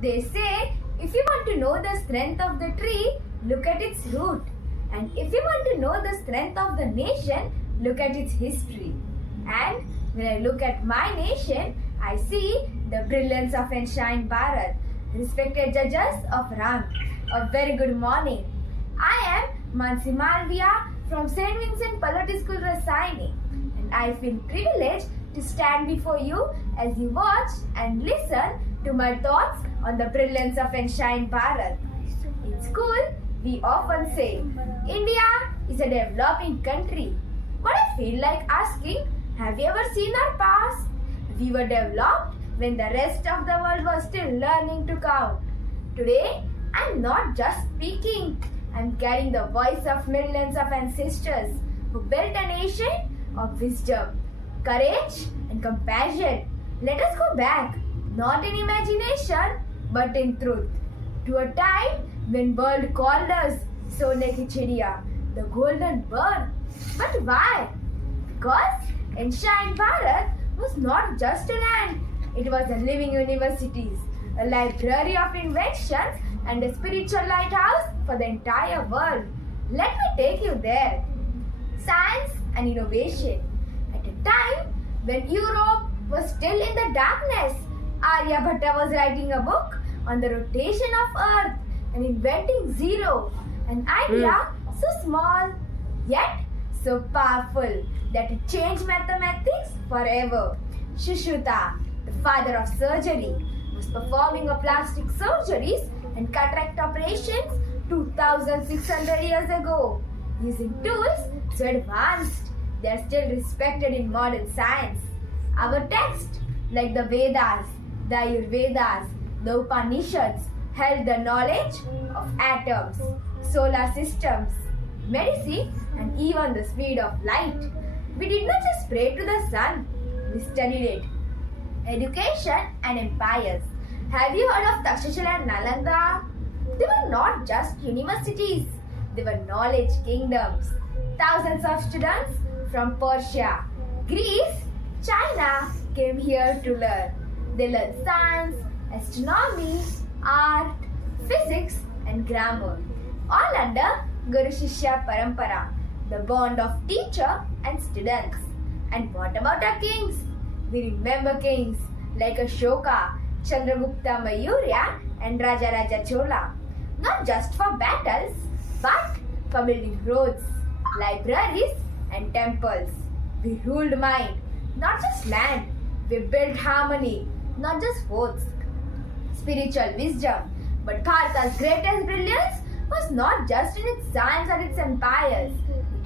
They say if you want to know the strength of the tree, look at its root. And if you want to know the strength of the nation, look at its history. And when I look at my nation, I see the brilliance of enshrined Bharat. Respected judges of rank, a very good morning. I am Mansi Malviya from St. Vincent Pallotti School, Rasaini, and I feel privileged to stand before you as you watch and listen to my thoughts on the brilliance of enshrined Bharat. In school, we often say, India is a developing country. But I feel like asking, have you ever seen our past? We were developed when the rest of the world was still learning to count. Today, I'm not just speaking. I'm carrying the voice of millions of ancestors who built a nation of wisdom, courage, and compassion. Let us go back, not in imagination, but in truth, to a time when world called us Sone ki Chidiya, the golden bird. But why? Because enshrined Bharat was not just a land, it was a living university, a library of inventions, and a spiritual lighthouse for the entire world. Let me take you there. Science and innovation. At a time when Europe was still in the darkness, Aryabhatta was writing a book on the rotation of Earth and inventing zero, an idea so small yet so powerful that it changed mathematics forever. Sushruta, the father of surgery, was performing a plastic surgeries and cataract operations 2600 years ago. Using tools so advanced, they are still respected in modern science. Our texts, like the Vedas, the Ayurvedas, the Upanishads, held the knowledge of atoms, solar systems, medicine, and even the speed of light. We did not just pray to the sun, we studied it. Education and empires. Have you heard of Takshashila and Nalanda? They were not just universities, they were knowledge kingdoms. Thousands of students from Persia, Greece, China came here to learn. They learned science, astronomy, art, physics, and grammar, all under Guru Shishya Parampara, the bond of teacher and students. And what about our kings? We remember kings like Ashoka, Chandragupta Maurya, and Rajaraja Chola, not just for battles, but for building roads, libraries, and temples. We ruled mind, not just land. We built harmony, not just forts. Spiritual wisdom. But Bharata's greatest brilliance was not just in its science or its empires.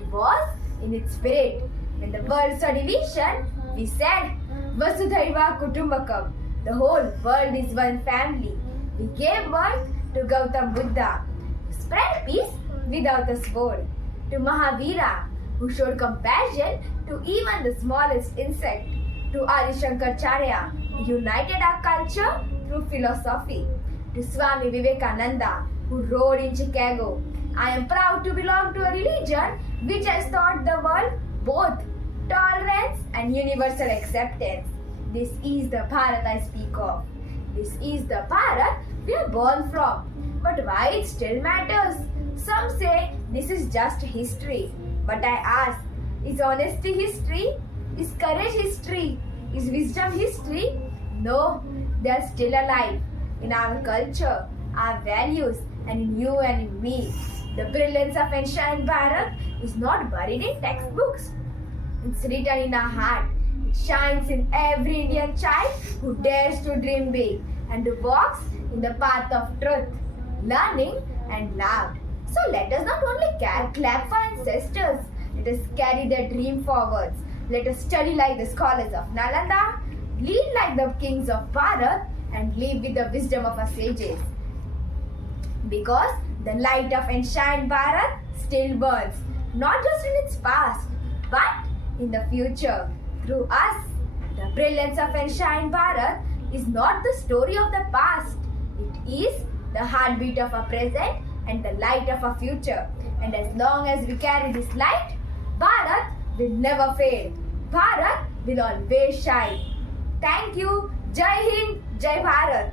It was in its spirit. When the world saw division, we said, Vasudhaiva Kutumbakam. The whole world is one family. We gave birth to Gautam Buddha, who spread peace without a sword, to Mahavira, who showed compassion to even the smallest insect, to Adi Shankaracharya, who united our culture through philosophy, to Swami Vivekananda, who rode in Chicago. I am proud to belong to a religion which has taught the world both tolerance and universal acceptance. This is the Bharat I speak of. This is the Bharat we are born from. But why it still matters? Some say this is just history. But I ask, is honesty history? Is courage history? Is wisdom history? No, they are still alive in our culture, our values, and in you and in me. The brilliance of enshrined Bharat is not buried in textbooks. It's written in our heart. It shines in every Indian child who dares to dream big and who walks in the path of truth, learning, and love. So let us not only clap for ancestors, let us carry their dream forwards. Let us study like the scholars of Nalanda, lead like the kings of Bharat, and live with the wisdom of our sages. Because the light of enshrined Bharat still burns, not just in its past, but in the future. Through us, the brilliance of enshrined Bharat is not the story of the past. It is the heartbeat of our present and the light of our future. And as long as we carry this light, Bharat will never fade. Bharat will always shine. Thank you. Jai Hind, Jai Bharat.